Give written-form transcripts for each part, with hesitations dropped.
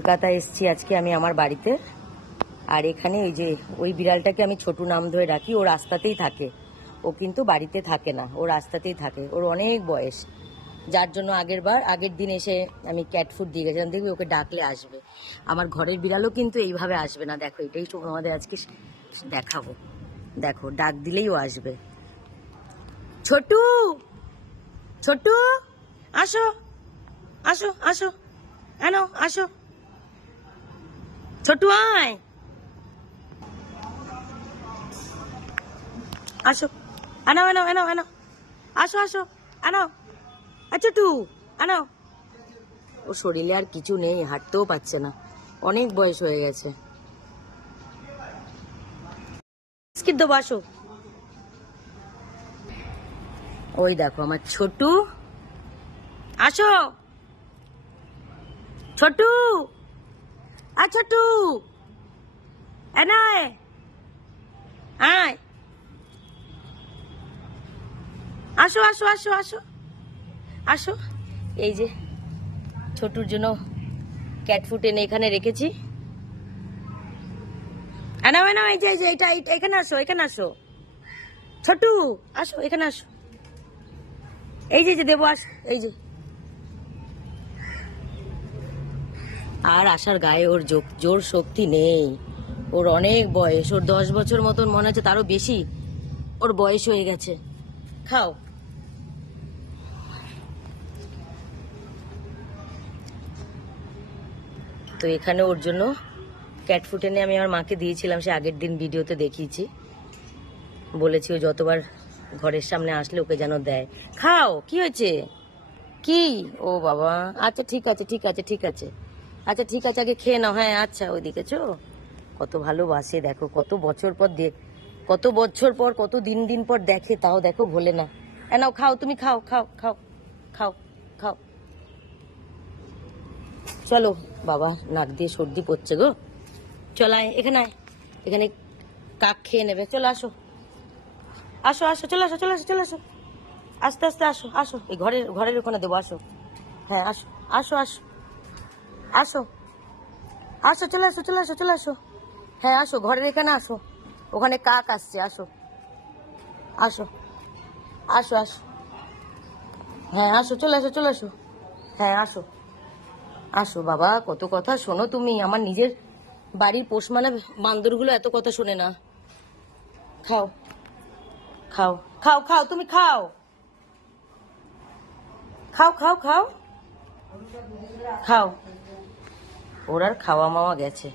কলকাতা এসেছি আজকে আমি আমার বাড়িতে। আর এখানে এই যে ওই বিড়ালটাকে আমি ছোটু নাম ধরে রাখি, ও রাস্তাতেই থাকে, ও কিন্তু বাড়িতে থাকে না, ও রাস্তাতেই থাকে। ওর অনেক বয়স, যার জন্য আগের দিন এসে আমি ক্যাট ফুড দিয়ে গেছিলাম। দেখবি ওকে ডাকলে আসবে। আমার ঘরের বিড়ালও কিন্তু এইভাবে আসবে না, দেখো এটাই তো আমাদের আজকে দেখাবো। দেখো ডাক দিলেই ও আসবে। ছোটু, ছোটু, আসো আসো আসো, এনো আসো, ছোটু আয়, আসো, আনাও আনাও আনাও আনাও, আসো আসো, আনাও, ছোটু আনাও। ও শরীরে আর কিছু নেই, হাঁটতেও পারছে না, অনেক বয়স হয়ে গেছে। বিস্কিট দেবো, আসো। ওই দেখো আমার ছোটু, আসো ছোটু, ছোটু, এনায় আয়, আসো আসো আসো আসো আসো। এই যে ছোটুর জন্য ক্যাট ফুড এনে এখানে রেখেছি। এনাও এনাও, এই যে এইটা এখানে আসো, এখানে আসো ছোটু, আসো এখানে আসো। এই যে দেবো, আস, এই যে। আর আসার গায়ে ওর জোর শক্তি নেই, ওর অনেক বয়স, ওর 10 বছর মতন মনে হচ্ছে, তারও বেশি ওর বয়স হয়ে গেছে। খাও। তো এখানে ওর জন্য ক্যাট ফুড এনে আমি আমার মাকে দিয়েছিলাম, সে আগের দিন ভিডিওতে দেখিয়েছি। বলেছি ও যতবার ঘরের সামনে আসলে ওকে যেন দেয়। খাও, কি হয়েছে, কি? ও বাবা, আচ্ছা ঠিক আছে ঠিক আছে ঠিক আছে, আচ্ছা ঠিক আছে, আগে খেয়ে নাও। হ্যাঁ আচ্ছা, ওই দেখেছো কত ভালোবাসে, দেখো কত বছর পর কত বছর পর, কত দিন পর দেখে, তাও দেখো ভোলে না। নাও খাও, তুমি খাও খাও খাও খাও খাও। চলো বাবা, নাক দিয়ে সর্দি পড়ছে গো। চল আয়, এখানে আয়, এখানে কাক খেয়ে নেবে। চলো আসো আসো আসো, চলে আসো চলে আসো চলে আসো, আস্তে আস্তে আসো আসো, এই ঘরের ওখানে দেবো, আসো। হ্যাঁ আসো আসো আসো আসো আসো, চলে আসো চলে আসো চলে আসো। হ্যাঁ আসো, ঘরের এখানে আসো, ওখানে কাক আসছে, আসো আসো আসো আসো। হ্যাঁ আসো, চলে আসো চলে আসো। হ্যাঁ আসো আসো বাবা, কত কথা শোনো তুমি। আমার নিজের বাড়ির পোষ মানে বান্দরগুলো এত কথা শোনে না। খাও খাও খাও খাও, তুমি খাও খাও খাও খাও খাও। ওর আর খাওয়া মাওয়া গেছে।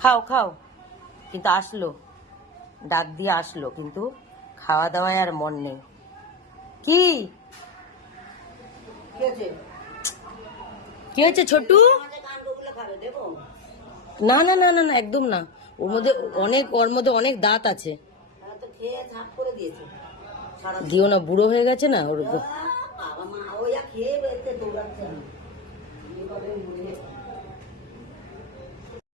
খাও খাও, কিন্তু আসলো, ডাক দিয়ে আসলো, কিন্তু খাওয়া দাওয়ায় আর মন নেই। কি কি হয়েছে ছোটু? না না না না না, একদম না। ওর মধ্যে অনেক দাঁত আছে। দিও না, বুড়ো হয়ে গেছে না ওর।